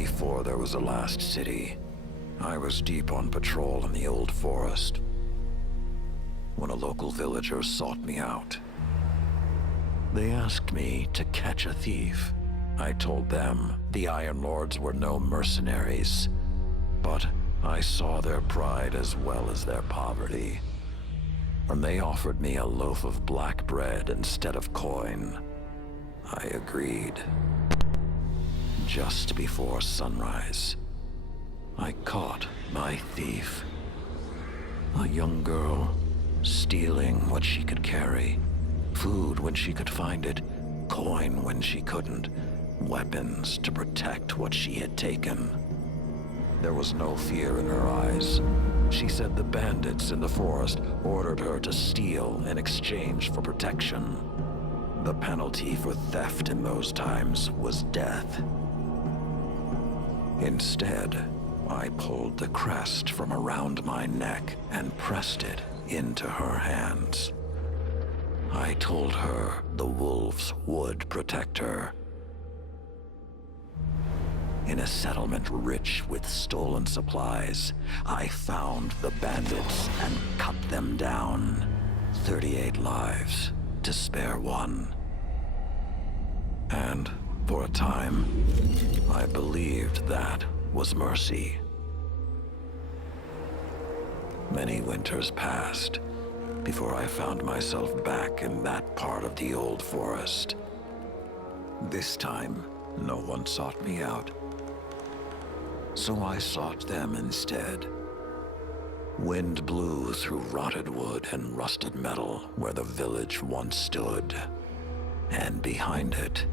before there was a last city, I was deep on patrol in the old forest when a local villager sought me out. They asked me to catch a thief. I told them the Iron Lords were no mercenaries, but I saw their pride as well as their poverty. When they offered me a loaf of black bread instead of coin, I agreed. Just before sunrise, I caught my thief. A young girl, stealing what she could carry. Food when she could find it, coin when she couldn't, weapons to protect what she had taken. There was no fear in her eyes. She said the bandits in the forest ordered her to steal in exchange for protection. The penalty for theft in those times was death. Instead, I pulled the crest from around my neck and pressed it into her hands. I told her the wolves would protect her. In a settlement rich with stolen supplies, I found the bandits and cut them down. 38 lives to spare one. And for a time, I believed that was mercy. Many winters passed before I found myself back in that part of the old forest. This time, no one sought me out, so I sought them instead. Wind blew through rotted wood and rusted metal where the village once stood, and behind it,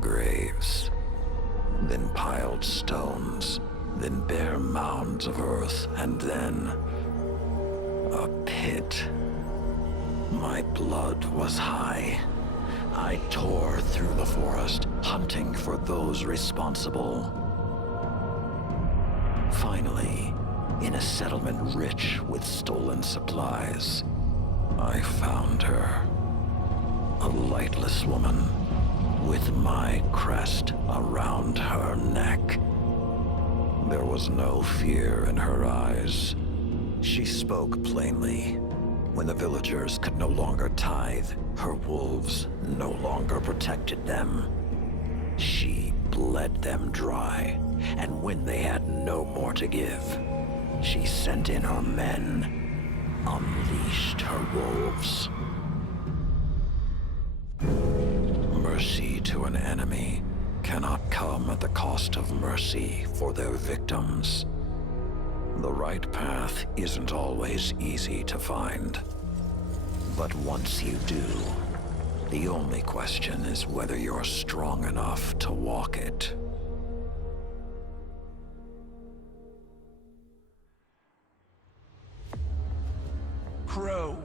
graves, then piled stones, then bare mounds of earth, and then a pit. My blood was high. I tore through the forest, hunting for those responsible. Finally, in a settlement rich with stolen supplies, I found her. A lightless woman with my crest around her neck. There was no fear in her eyes. She spoke plainly. When the villagers could no longer tithe, her wolves no longer protected them. She bled them dry, and when they had no more to give, she sent in her men, unleashed her wolves. Mercy to an enemy cannot come at the cost of mercy for their victims. The right path isn't always easy to find. But once you do, the only question is whether you're strong enough to walk it. Crow,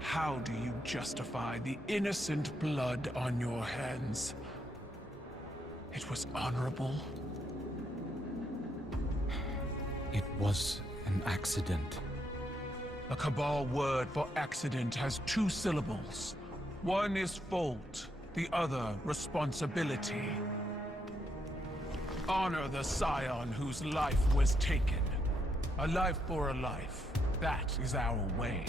how do you justify the innocent blood on your hands? It was honorable. It was an accident. A Cabal word for accident has 2 syllables. One is fault, the other responsibility. Honor the scion whose life was taken. A life for a life. That is our way.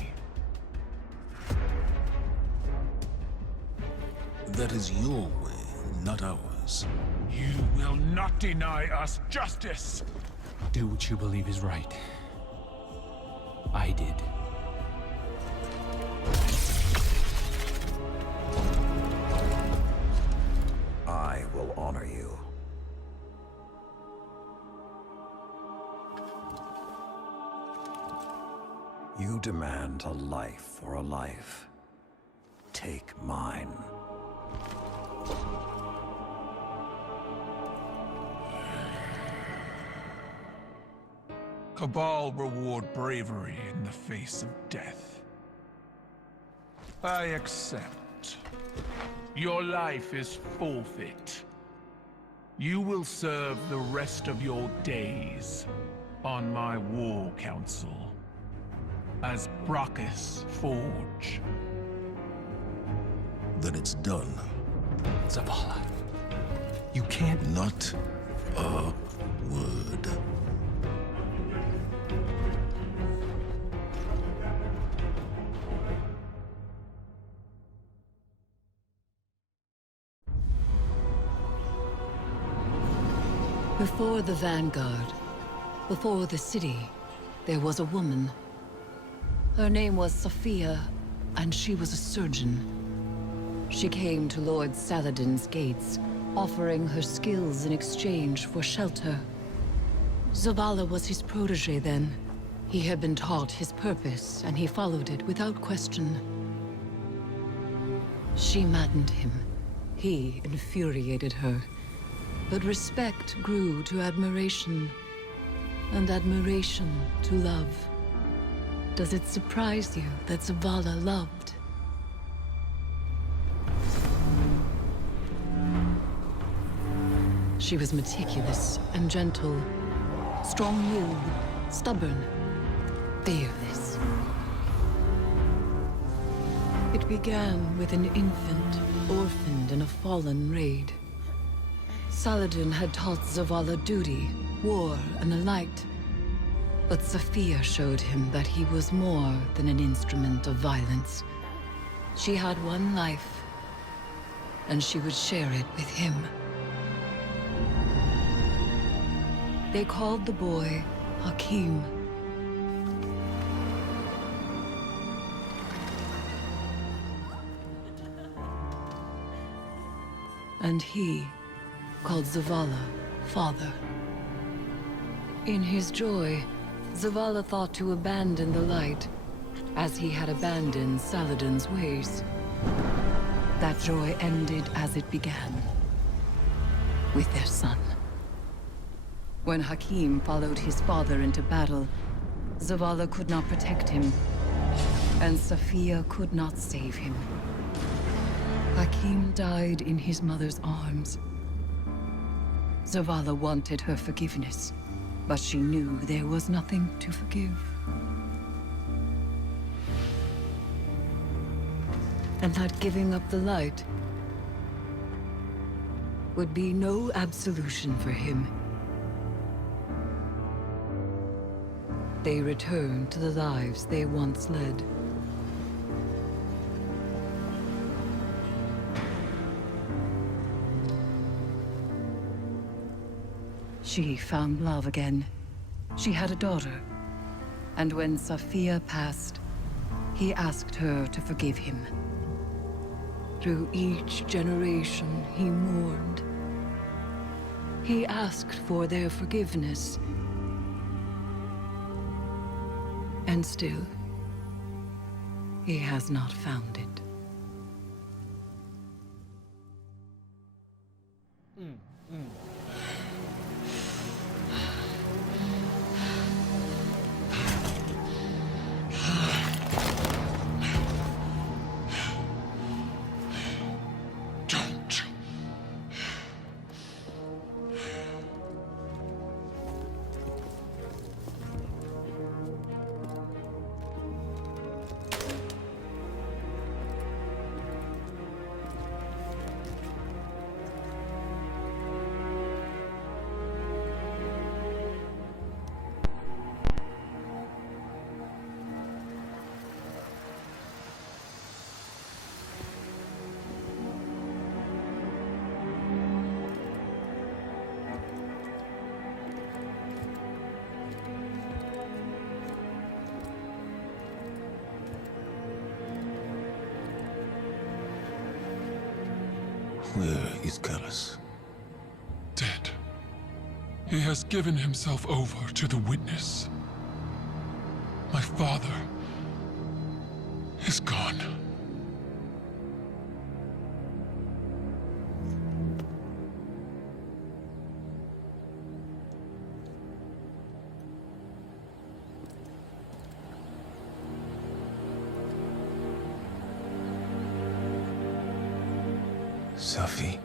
That is your way, not ours. You will not deny us justice! Do what you believe is right. I did. I will honor you. You demand a life for a life. Take mine. Cabal reward bravery in the face of death. I accept. Your life is forfeit. You will serve the rest of your days on my war council as Brachus Forge. Then it's done. Zavala, you can't... Not a word. Before the Vanguard, before the city, there was a woman. Her name was Sophia, and she was a surgeon. She came to Lord Saladin's gates, offering her skills in exchange for shelter. Zavala was his protege then. He had been taught his purpose, and he followed it without question. She maddened him. He infuriated her. But respect grew to admiration, and admiration to love. Does it surprise you that Zavala loved? She was meticulous and gentle, strong-willed, stubborn, fearless. It began with an infant, orphaned in a fallen raid. Saladin had taught Zavala duty, war, and the light. But Sophia showed him that he was more than an instrument of violence. She had one life, and she would share it with him. They called the boy Hakim. And he called Zavala father. In his joy, Zavala thought to abandon the light, as he had abandoned Saladin's ways. That joy ended as it began, with their son. When Hakim followed his father into battle, Zavala could not protect him, and Sophia could not save him. Hakim died in his mother's arms. Zavala wanted her forgiveness, but she knew there was nothing to forgive. And that giving up the light would be no absolution for him. They returned to the lives they once led. She found love again. She had a daughter. And when Sophia passed, he asked her to forgive him. Through each generation, he mourned. He asked for their forgiveness. And still, he has not found it. Don't. Where is Callus? Dead. He has given himself over to the witness. My father is gone. Safi.